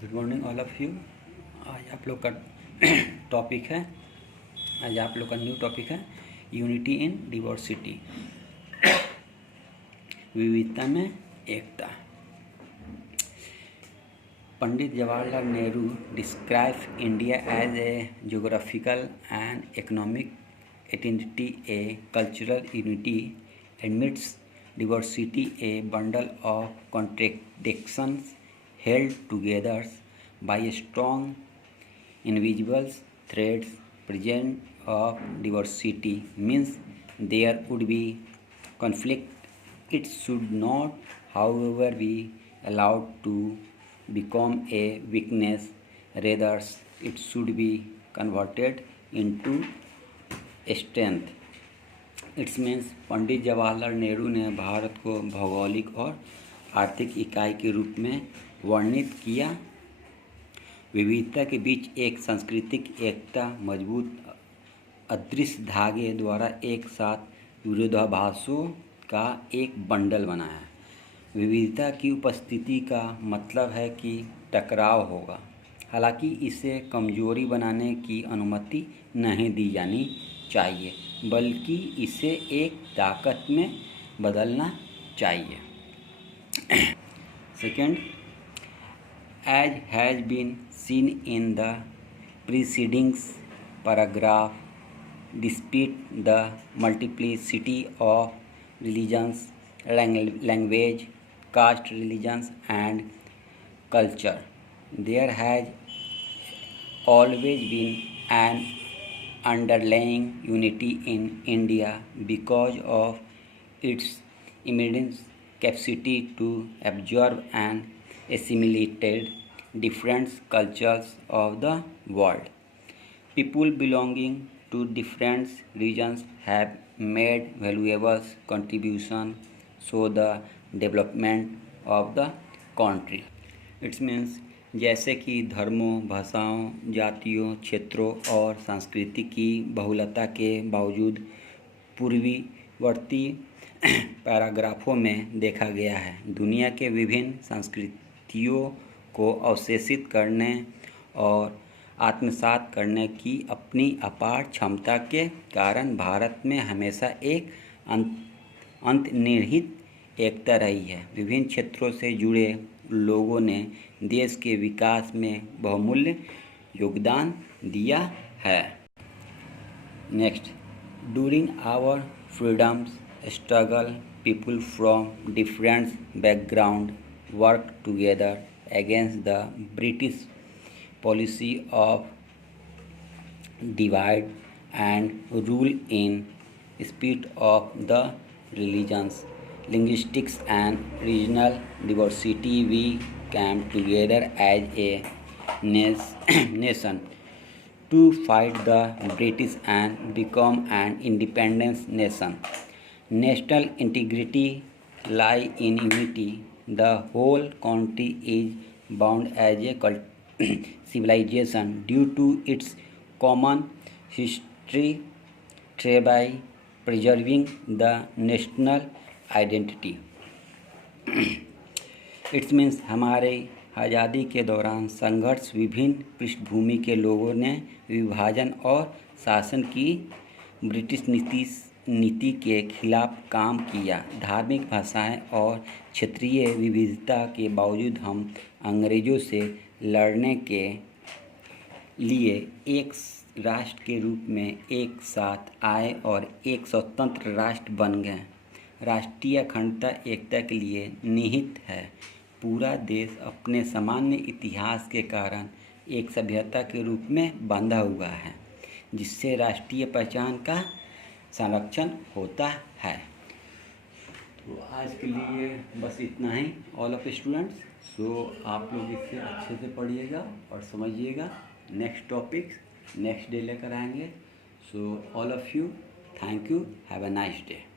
Good morning all of you. आज आप लोग का टॉपिक है आज आप लोग का न्यू टॉपिक है यूनिटी इन डिवर्सिटी, विविधता में एकता। Pandit Jawaharlal Nehru describe India as a geographical and economic identity, a cultural unity amidst diversity, a bundle of contradictions held together by strong invisible threads. Presence of diversity means there would be conflict. It should not, however, be allowed to become a weakness. Rather, it should be converted into strength. It's means Pandit Jawaharlal Nehru ने भारत को भौगोलिक और आर्थिक इकाई के रूप में वर्णित किया। विविधता के बीच एक सांस्कृतिक एकता मजबूत अदृश्य धागे द्वारा एक साथ विरोधाभासों का एक बंडल बनाया। विविधता की उपस्थिति का मतलब है कि टकराव होगा, हालांकि इसे कमजोरी बनाने की अनुमति नहीं दी जानी चाहिए, बल्कि इसे एक ताकत में बदलना चाहिए। Second, as has been seen in the preceding paragraph, despite the multiplicity of religions, language, caste, religions, and culture, there has always been an underlying unity in India because of its immense capacity to absorb and assimilate different cultures of the world. People belonging to different regions have made valuable contributions to the development of the country. It means जैसे कि धर्मों, भाषाओं, जातियों, क्षेत्रों और संस्कृति की बहुलता के बावजूद पूर्ववर्ती पैराग्राफों में देखा गया है, दुनिया के विभिन्न संस्कृतियों को अवशेषित करने और आत्मसात करने की अपनी अपार क्षमता के कारण भारत में हमेशा एक अंतर्निहित एकता रही है। विभिन्न क्षेत्रों से जुड़े लोगों ने देश के विकास में बहुमूल्य योगदान दिया है। Next, during our freedom struggle, people from different background work together against the British policy of divide and rule in spirit of the religions, linguistics and regional diversity. We came together as a nation to fight the British and become an independent nation. National integrity lies in unity. The whole country is bound as a civilization due to its common history, thereby preserving the national identity. It's means हमारे आज़ादी के दौरान संघर्ष विभिन्न पृष्ठभूमि के लोगों ने विभाजन और शासन की ब्रिटिश नीति के खिलाफ काम किया। धार्मिक, भाषाएं और क्षेत्रीय विविधता के बावजूद हम अंग्रेज़ों से लड़ने के लिए एक राष्ट्र के रूप में एक साथ आए और एक स्वतंत्र राष्ट्र बन गए। राष्ट्रीय अखंडता एकता के लिए निहित है। पूरा देश अपने सामान्य इतिहास के कारण एक सभ्यता के रूप में बंधा हुआ है, जिससे राष्ट्रीय पहचान का संरक्षण होता है। तो आज के लिए बस इतना ही ऑल ऑफ स्टूडेंट्स। सो आप लोग इससे अच्छे से पढ़िएगा और समझिएगा। नेक्स्ट टॉपिक नेक्स्ट डे लेकर आएंगे। So all of you, thank you, have a nice day.